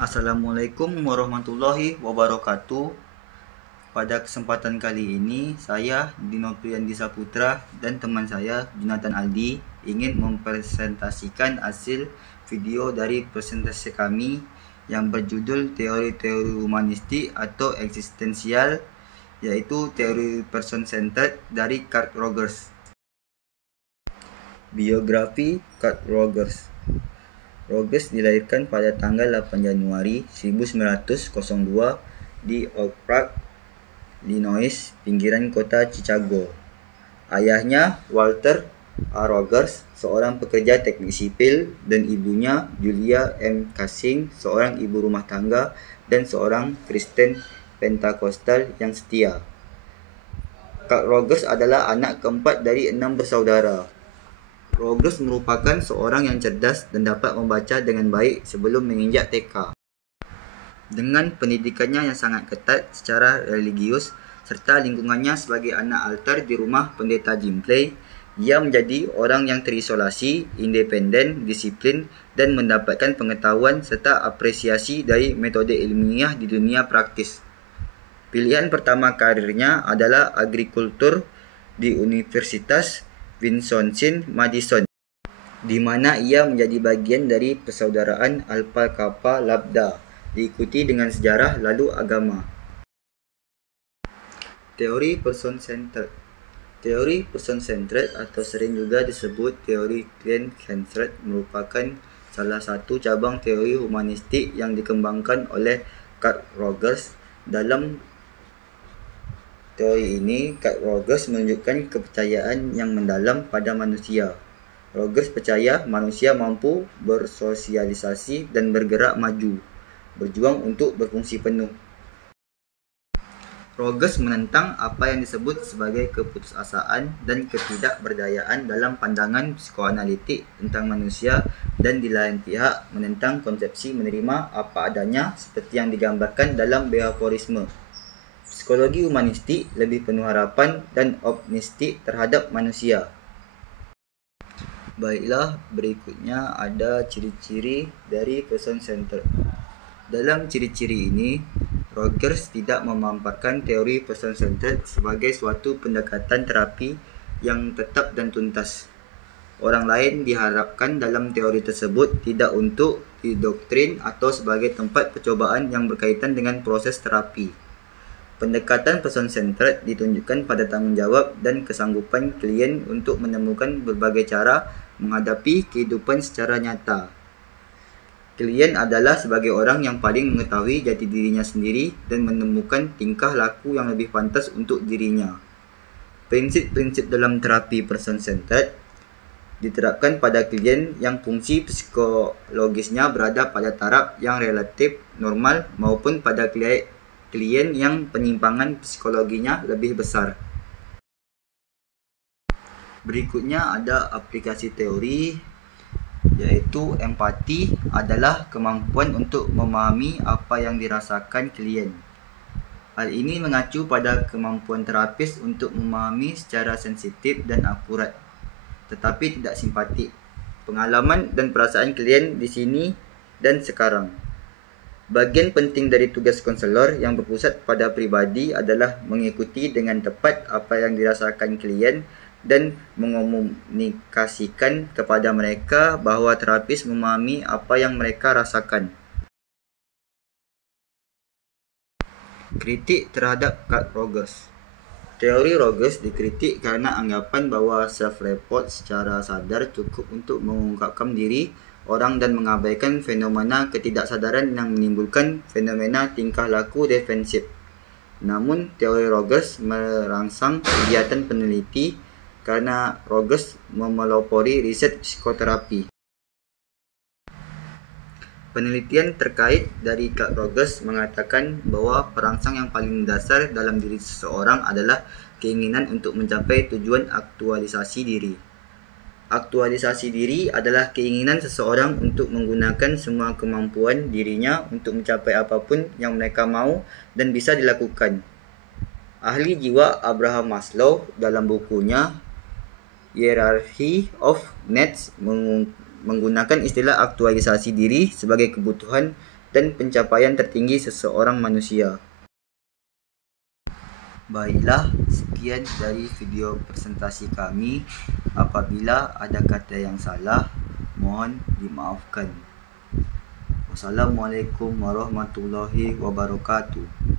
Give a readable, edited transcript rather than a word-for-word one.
Assalamualaikum warahmatullahi wabarakatuh. Pada kesempatan kali ini, saya Dino Priyandi Saputra dan teman saya Jonathan Aldi ingin mempresentasikan hasil video dari presentasi kami yang berjudul teori-teori humanistik atau eksistensial, yaitu teori person-centered dari Carl Rogers. Biografi Carl Rogers. Rogers dilahirkan pada tanggal 8 Januari 1902 di Oak Park, Illinois, pinggiran kota Chicago. Ayahnya, Walter A. Rogers, seorang pekerja teknik sipil, dan ibunya, Julia M. Cushing, seorang ibu rumah tangga dan seorang Kristen Pentakostal yang setia. Carl Rogers adalah anak keempat dari 6 bersaudara. Rogers merupakan seorang yang cerdas dan dapat membaca dengan baik sebelum menginjak TK. Dengan pendidikannya yang sangat ketat secara religius serta lingkungannya sebagai anak altar di rumah pendeta Jim Clay, ia menjadi orang yang terisolasi, independen, disiplin, dan mendapatkan pengetahuan serta apresiasi dari metode ilmiah di dunia praktis. Pilihan pertama karirnya adalah agrikultur di Universitas Wisconsin-Madison, di mana ia menjadi bagian dari persaudaraan Alpha Kappa Lambda, diikuti dengan sejarah lalu agama. Teori person-centered. Teori person-centered atau sering juga disebut teori client-centered merupakan salah satu cabang teori humanistik yang dikembangkan oleh Carl Rogers. Dalam teori ini, Carl Rogers menunjukkan kepercayaan yang mendalam pada manusia. Rogers percaya manusia mampu bersosialisasi dan bergerak maju, berjuang untuk berfungsi penuh. Rogers menentang apa yang disebut sebagai keputusasaan dan ketidakberdayaan dalam pandangan psikoanalitik tentang manusia, dan di lain pihak menentang konsepsi menerima apa adanya seperti yang digambarkan dalam behaviorisme. Psikologi humanistik lebih penuh harapan dan optimistik terhadap manusia. Baiklah, berikutnya ada ciri-ciri dari person-centered. Dalam ciri-ciri ini, Rogers tidak memamparkan teori person-centered sebagai suatu pendekatan terapi yang tetap dan tuntas. Orang lain diharapkan dalam teori tersebut tidak untuk didoktrin atau sebagai tempat percobaan yang berkaitan dengan proses terapi. Pendekatan person-centered ditunjukkan pada tanggungjawab dan kesanggupan klien untuk menemukan berbagai cara menghadapi kehidupan secara nyata. Klien adalah sebagai orang yang paling mengetahui jati dirinya sendiri dan menemukan tingkah laku yang lebih pantas untuk dirinya. Prinsip-prinsip dalam terapi person-centered diterapkan pada klien yang fungsi psikologisnya berada pada taraf yang relatif normal maupun pada klien yang penyimpangan psikologinya lebih besar. Berikutnya ada aplikasi teori, yaitu empati adalah kemampuan untuk memahami apa yang dirasakan klien. Hal ini mengacu pada kemampuan terapis untuk memahami secara sensitif dan akurat, tetapi tidak simpatik, pengalaman dan perasaan klien di sini dan sekarang. Bagian penting dari tugas konselor yang berpusat pada pribadi adalah mengikuti dengan tepat apa yang dirasakan klien dan mengomunikasikan kepada mereka bahawa terapis memahami apa yang mereka rasakan. Kritik terhadap Carl Rogers. Teori Rogers dikritik kerana anggapan bahawa self-report secara sadar cukup untuk mengungkapkan diri orang dan mengabaikan fenomena ketidaksadaran yang menimbulkan fenomena tingkah laku defensif. Namun, teori Rogers merangsang kegiatan peneliti kerana Rogers memelopori riset psikoterapi. Penelitian terkait dari Carl Rogers mengatakan bahawa perangsang yang paling mendasar dalam diri seseorang adalah keinginan untuk mencapai tujuan aktualisasi diri. Aktualisasi diri adalah keinginan seseorang untuk menggunakan semua kemampuan dirinya untuk mencapai apapun yang mereka mahu dan bisa dilakukan. Ahli jiwa Abraham Maslow dalam bukunya Hierarchy of Needs menggunakan istilah aktualisasi diri sebagai kebutuhan dan pencapaian tertinggi seseorang manusia. Baiklah, sekian dari video presentasi kami. Apabila ada kata yang salah, mohon dimaafkan. Wassalamualaikum warahmatullahi wabarakatuh.